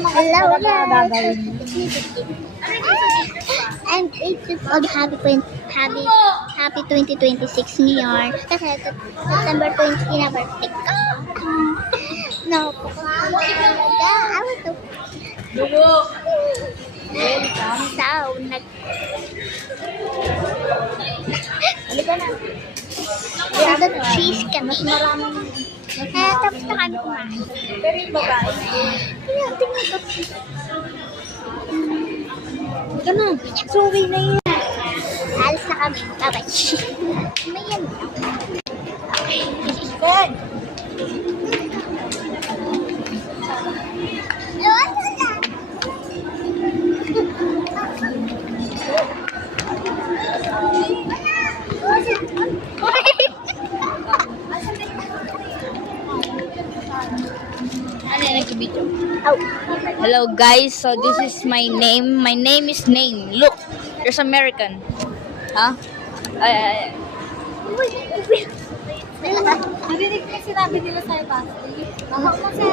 Hello guys! I'm 8 years old. Happy 2026 New Year. Kasi September 20 na birthday ko. No, I want to. So, halika na. Yung cheese ka. Mas maraming. Tapos na kami kumain. Pero yung babae. Ayan, tingnan ko. Ito na. Suwi na yun. Alis na kami. Bye-bye. May yan. Ben! Ano yung nag-video? Hello guys, so this is my name. My name is Name. Look, there's American. Huh? Narinig ko sinabi nila sa'yo, Pastor. Ako kasi.